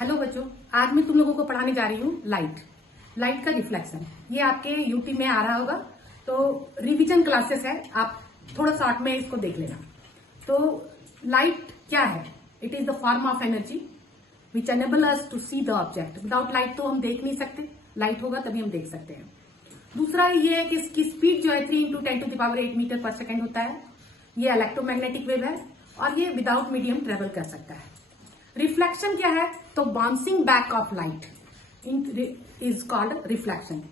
Hello बच्चों, आज मैं तुम लोगों को पढ़ाने जा रही हूँ लाइट का रिफ्लेक्शन। ये आपके यूट्यूब में आ रहा होगा, तो रिवीजन क्लासेस है, आप थोड़ा शॉर्ट में इसको देख लेना। तो लाइट क्या है? It is the form of energy which enable us to see the object. Without light तो हम देख नहीं सकते, लाइट होगा तभी हम देख सकते हैं। दूसरा ये है कि इसकी स्पीड जो है 3 × 10⁸ मीटर पर सेकेंड होता है। ये इलेक्ट्रोमैग्नेटिक वेव है और ये विदाउट मीडियम ट्रेवल कर सकता है। रिफ्लेक्शन क्या है? तो bouncing back of light is called reflection.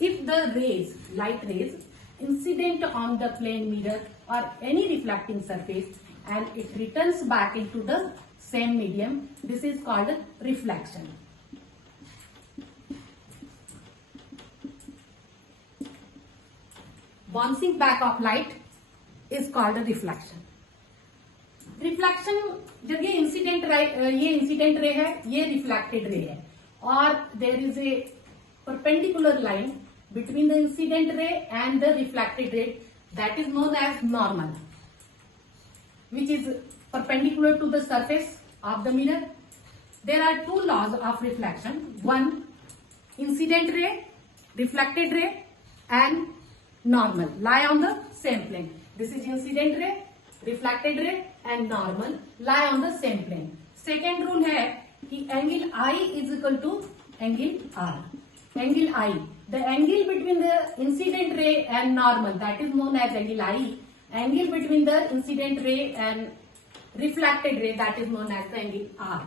If the rays, light rays incident on the plane mirror or any reflecting surface and it returns back into the same medium, this is called reflection. Bouncing back of light is called a reflection. Reflection जब ये incident रे है, ये reflected ray है और there is a perpendicular line between the incident ray and the reflected ray, that is known as normal, which is perpendicular to the surface of the mirror. There are two laws of reflection. One, incident ray, reflected ray and normal lie on the same plane. This is incident ray, reflected ray and normal lie on the same plane. Second rule है कि angle I is equal to angle R. Angle I, the angle between the incident ray and normal, that is known as angle I. Angle between the incident ray and reflected ray, that is known as the angle R.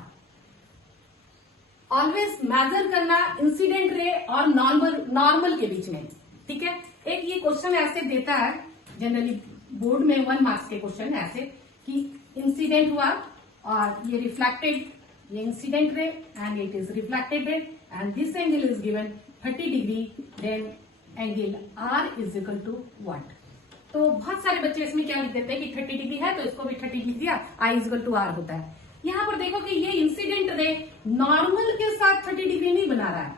Always measure करना incident ray और normal के बीच में, ठीक है। एक ये question ऐसे देता है जनरली बोर्ड में, 1 मार्क्स के क्वेश्चन ऐसे कि इंसिडेंट हुआ और ये रिफ्लेक्टेड, ये incident ray and it is reflected ray and this angle is given 30 degree, then angle R is equal to what. तो बहुत सारे बच्चे इसमें क्या लिख देते हैं कि 30 डिग्री है तो इसको भी 30 लिख दिया, I is equal to R होता है। यहाँ पर देखो कि ये इंसिडेंट रे नॉर्मल के साथ 30 डिग्री नहीं बना रहा है,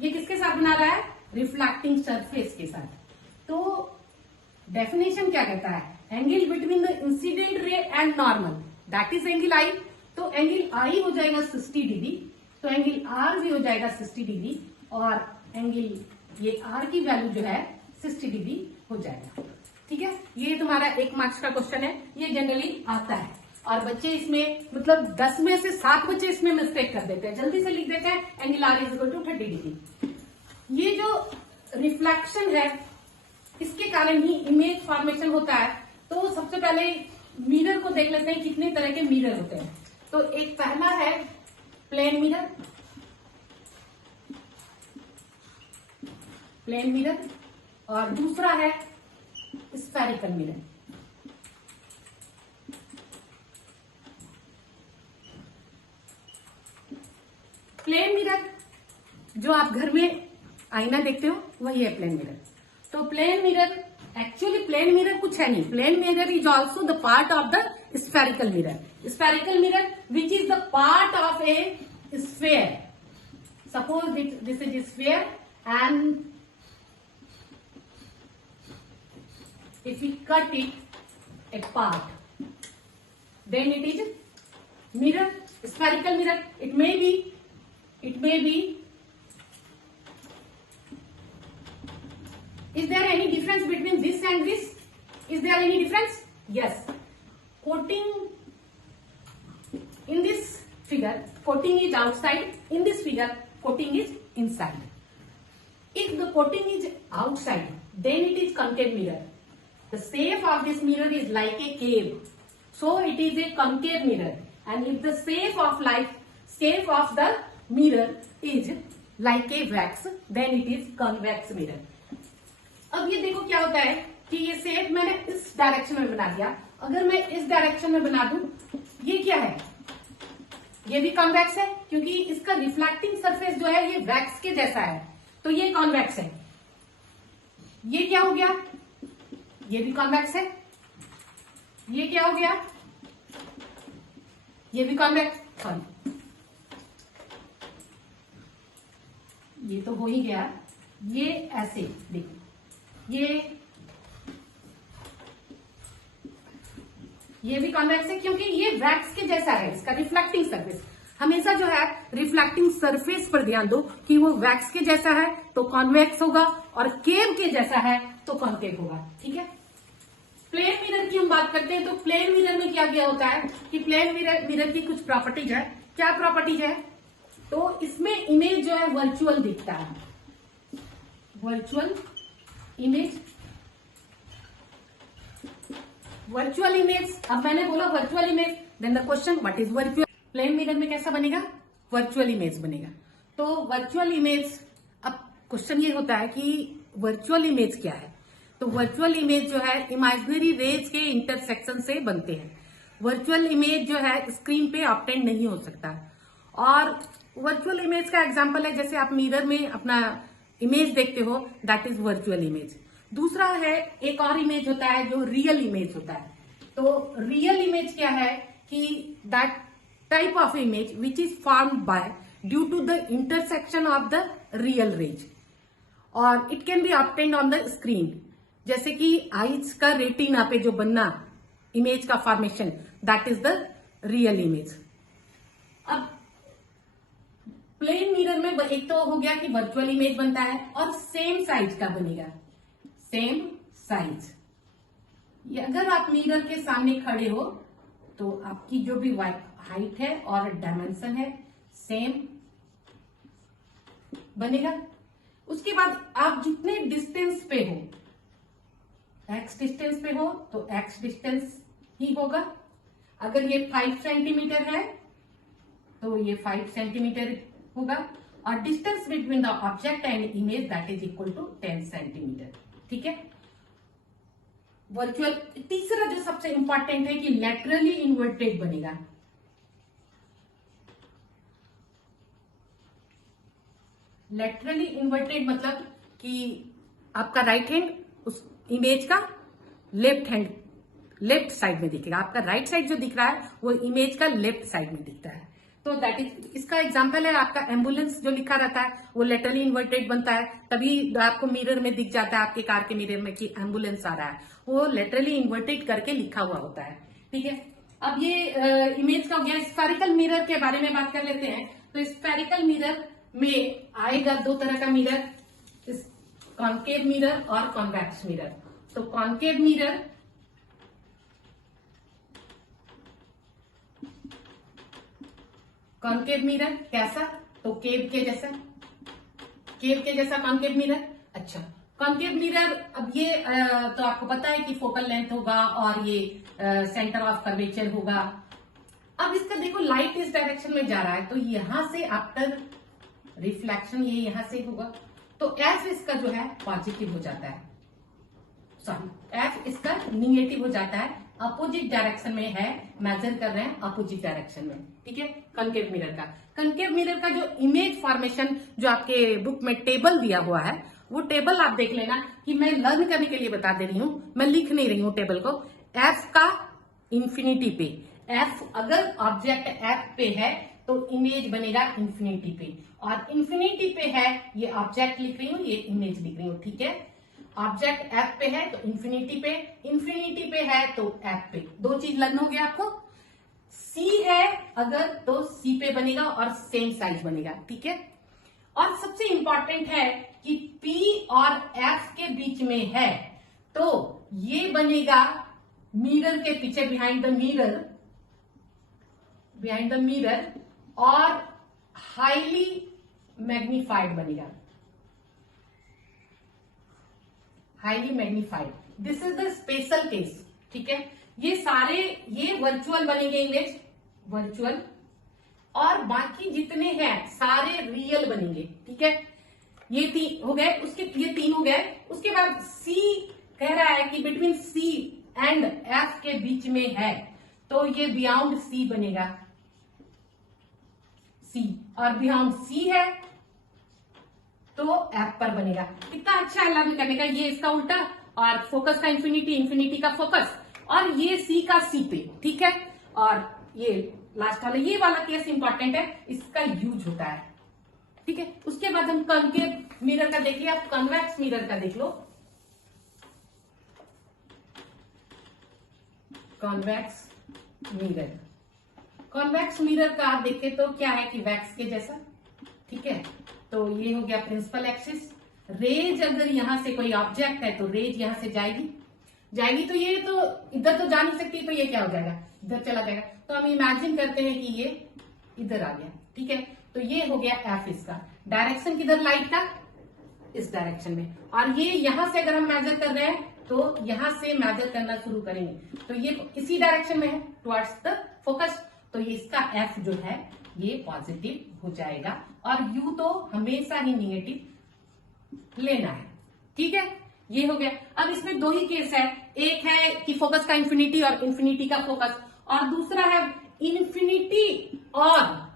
ये किसके साथ बना रहा है? रिफ्लेक्टिंग सरफेस के साथ। तो डेफिनेशन क्या कहता है? Angle between the incident ray and normal, that is angle I। तो एंगल I हो जाएगा 60 डिग्री, तो एंगल R भी हो जाएगा 60 डिग्री और एंगल ये R की वैल्यू जो है 60 डिग्री हो जाएगा, ठीक है। ये तुम्हारा 1 मार्क्स का क्वेश्चन है, ये जनरली आता है और बच्चे इसमें मतलब 10 में से 7 बच्चे इसमें मिस्टेक कर देते हैं, जल्दी से लिख देते हैं angle R is equal to 30 degree. ये जो रिफ्लेक्शन है इसके कारण ही इमेज फॉर्मेशन होता है। तो सबसे पहले मिरर को देख लेते हैं, कितने तरह के मिरर होते हैं। तो एक पहला है प्लेन मिरर और दूसरा है स्फेरिकल मिरर। प्लेन मिरर जो आप घर में आईना देखते हो वही है प्लेन मिरर। तो plane mirror, actually plane mirror कुछ है नहीं, plane mirror is also the part of the spherical mirror. Spherical mirror which is the part of a sphere. Suppose this is sphere and if we cut it apart, then it is mirror, spherical mirror. It may be is there any difference between this and this? Is there any difference? Yes. Coating in this figure, coating is outside. In this figure, coating is inside. If the coating is outside, then it is concave mirror. The shape of this mirror is like a cave, so it is a concave mirror. And if the shape of the mirror is like a wax, then it is convex mirror. अब ये देखो क्या होता है कि ये shape मैंने इस डायरेक्शन में बना दिया, अगर मैं इस डायरेक्शन में बना दूं, ये क्या है? ये भी कॉन्वेक्स है क्योंकि इसका रिफ्लेक्टिंग सरफेस जो है ये वैक्स के जैसा है, तो ये कॉन्वेक्स है। ये क्या हो गया? ये भी कॉन्वेक्स है। ये क्या हो गया? ये भी कॉन्वेक्स, सॉरी ये तो हो ही गया। ये ऐसे देखो, ये भी कॉन्वेक्स है क्योंकि ये वैक्स के जैसा है, इसका रिफ्लेक्टिंग सरफेस हमेशा जो है रिफ्लेक्टिंग सरफेस पर ध्यान दो कि वो वैक्स के जैसा है तो कॉन्वेक्स होगा और केव के जैसा है तो कॉन्केव होगा। ठीक है, प्लेन मिरर की हम बात करते हैं तो प्लेन मिरर में क्या क्या होता है कि प्लेन मिरर की कुछ प्रॉपर्टीज है। क्या प्रॉपर्टीज है? तो इसमें इमेज जो है वर्चुअल दिखता है, वर्चुअल इमेज। वर्चुअल इमेज, अब मैंने बोला virtual image, then the question what is virtual. Plane mirror में कैसा बनेगा? वर्चुअल इमेज बनेगा। तो वर्चुअल इमेज, अब क्वेश्चन ये होता है कि वर्चुअल इमेज क्या है? तो वर्चुअल इमेज जो है इमेजिनरी रेज के इंटरसेक्शन से बनते हैं। वर्चुअल इमेज जो है स्क्रीन पे ऑब्टेन नहीं हो सकता। और वर्चुअल इमेज का एग्जांपल है जैसे आप मिरर में अपना इमेज देखते हो, दैट इज वर्चुअल इमेज। दूसरा है, एक और इमेज होता है जो रियल इमेज होता है। तो रियल इमेज क्या है कि that type of image which is formed by due to the intersection of the real rays और it can be obtained on the screen. जैसे कि आईज का रेटिना पे जो बनना इमेज का formation, that is the real image. अब plane mirror में एक तो हो गया कि वर्चुअल इमेज बनता है और सेम साइज का बनेगा, सेम साइज। अगर आप मिरर के सामने खड़े हो तो आपकी जो भी हाइट है और डायमेंशन है सेम बनेगा। उसके बाद आप जितने डिस्टेंस पे हो, एक्स डिस्टेंस पे हो तो एक्स डिस्टेंस ही होगा। अगर ये 5 सेंटीमीटर है तो ये 5 सेंटीमीटर होगा और distance between the object and image that is equal to 10 centimetre. ठीक है, वर्चुअल। तीसरा जो सबसे इंपॉर्टेंट है कि लैटरली इन्वर्टेड बनेगा। लैटरली इन्वर्टेड मतलब कि आपका राइट हैंड उस इमेज का लेफ्ट साइड में दिखेगा। आपका राइट साइड जो दिख रहा है वो इमेज का लेफ्ट साइड में दिखता है। तो दैट इज, इसका एग्जांपल है आपका एम्बुलेंस जो लिखा रहता है वो लेटरली इन्वर्टेड बनता है, तभी आपको मिरर में दिख जाता है, आपके कार के मिरर में कि एम्बुलेंस आ रहा है, वो लेटरली इन्वर्टेड करके लिखा हुआ होता है। ठीक है, अब ये इमेज का हो गया। स्फेरिकल मिरर के बारे में बात कर लेते हैं। तो स्फेरिकल मिरर में आएगा दो तरह का मिरर, कॉन्केव मिरर और कॉन्वेक्स मिरर। तो कॉन्केव मिरर कैसा? तो केव के जैसा कॉन्केव मिरर। अच्छा, कॉन्केव मिरर, अब ये तो आपको पता है कि फोकल लेंथ होगा और ये सेंटर ऑफ कर्वेचर होगा। अब इसका देखो लाइट इस डायरेक्शन में जा रहा है तो यहां से आफ्टर रिफ्लेक्शन ये यहां से होगा, तो एफ इसका जो है पॉजिटिव हो जाता है, सॉरी एफ इसका निगेटिव हो जाता है, अपोजिट डायरेक्शन में है, मेजर कर रहे हैं अपोजिट डायरेक्शन में। ठीक है, कॉन्केव मिरर का जो इमेज फॉर्मेशन जो आपके बुक में टेबल दिया हुआ है वो टेबल आप देख लेना कि मैं लर्न करने के लिए बता दे रही हूं, मैं लिख नहीं रही हूं टेबल को। एफ का इंफिनिटी पे, एफ अगर ऑब्जेक्ट एफ पे है तो इमेज बनेगा इंफिनिटी पे, और इंफिनिटी पे है ये ऑब्जेक्ट लिख रही हूँ, ये इमेज लिख रही हूँ। ठीक है, ऑब्जेक्ट एफ पे है तो इंफिनिटी पे है तो एफ पे, दो चीज लर्न हो गया आपको। सी है अगर तो सी पे बनेगा और सेम साइज बनेगा। ठीक है, और सबसे इंपॉर्टेंट है कि पी और एफ के बीच में है तो ये बनेगा मिरर के पीछे, बिहाइंड द मिरर और हाईली मैग्निफाइड बनेगा, highly magnified. This is the special case. ठीक है, ये सारे ये वर्चुअल बनेंगे इमेज, वर्चुअल, और बाकी जितने हैं सारे रियल बनेंगे। ठीक है, ये तीन हो गए, ये तीन हो गए। उसके बाद सी कह रहा है कि बिटवीन सी एंड एफ के बीच में है तो ये बियॉन्ड सी बनेगा, सी, और बियॉन्ड सी है तो एफ पर बनेगा। कितना अच्छा है लर्न करने का। ये इसका उल्टा, और फोकस का इंफिनिटी का फोकस, और ये सी का सी पे। ठीक है, और ये लास्ट वाला, ये वाला केस इंपॉर्टेंट है, इसका यूज होता है। ठीक है, उसके बाद हम कॉन्केव मिरर का देखिए, आप कॉन्वेक्स मिरर का देख लो। कॉन्वेक्स मिरर, कॉन्वेक्स मिरर का आप देखें तो क्या है कि वैक्स के जैसा, ठीक है। तो ये हो गया प्रिंसिपल एक्सिस। रेज अगर यहां से कोई ऑब्जेक्ट है तो रेज यहां से जाएगी तो ये तो इधर तो जा नहीं सकती, तो ये क्या हो जाएगा, इधर चला जाएगा। तो हम इमेजिन करते हैं कि ये इधर आ गया, ठीक है। तो ये हो गया एफ इसका। डायरेक्शन किधर लाइट का, इस डायरेक्शन में। और ये यहां से अगर हम मेजर कर रहे हैं तो यहां से मेजर करना शुरू करेंगे तो ये इसी डायरेक्शन में है, टुवर्ड्स द फोकस। तो ये इसका एफ जो है ये पॉजिटिव हो जाएगा और यू तो हमेशा ही निगेटिव लेना है, ठीक है। ये हो गया। अब इसमें दो ही केस है, एक है कि फोकस का इंफिनिटी और इंफिनिटी का फोकस, और दूसरा है इंफिनिटी और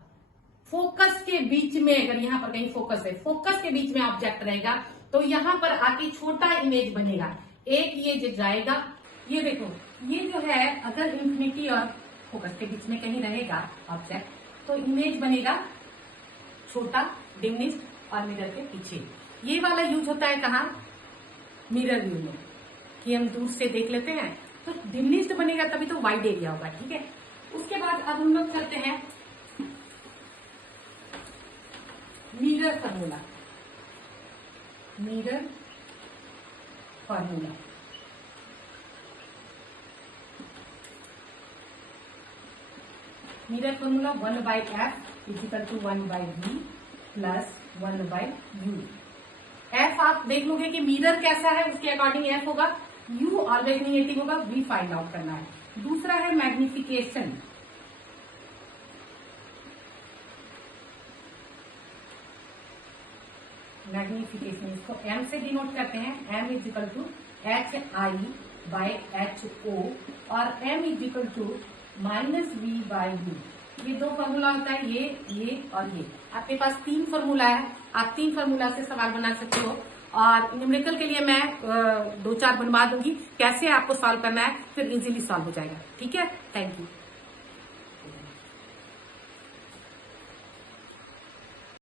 फोकस के बीच में, अगर यहां पर कहीं फोकस है, फोकस के बीच में ऑब्जेक्ट रहेगा तो यहां पर आके छोटा इमेज बनेगा। एक ये जो जाएगा, ये देखो, ये जो है अगर इंफिनिटी और फोकस के बीच में कहीं रहेगा ऑब्जेक्ट तो इमेज बनेगा छोटा, डिमिनिश्ड और मिरर के पीछे। ये वाला यूज होता है कहाँ, मिरर व्यू में, कि हम दूर से देख लेते हैं तो डिमिनिश्ड बनेगा, तभी तो वाइड एरिया होगा, ठीक है। उसके बाद अब हम लोग करते हैं mirror formula. Mirror formula mirror formula 1/f equal to 1/v plus 1/u। F आप देख लोगे कि मिरर कैसा है उसके अकॉर्डिंग एफ होगा, यू ऑलवेज निगेटिव होगा, वी फाइंड आउट करना है। दूसरा है मैग्निफिकेशन। मैग्निफिकेशन इसको एम से डिनोट करते हैं, M is equal to HI/HO और M is equal to -V/U। ये दो फॉर्मूला होता है, ये और ये। आपके पास 3 फॉर्मूला है, आप 3 फॉर्मूला से सवाल बना सकते हो। और न्यूमेरिकल के लिए मैं 2-4 बनवा दूंगी, कैसे आपको सॉल्व करना है, फिर इजीली सॉल्व हो जाएगा, ठीक है। Thank you.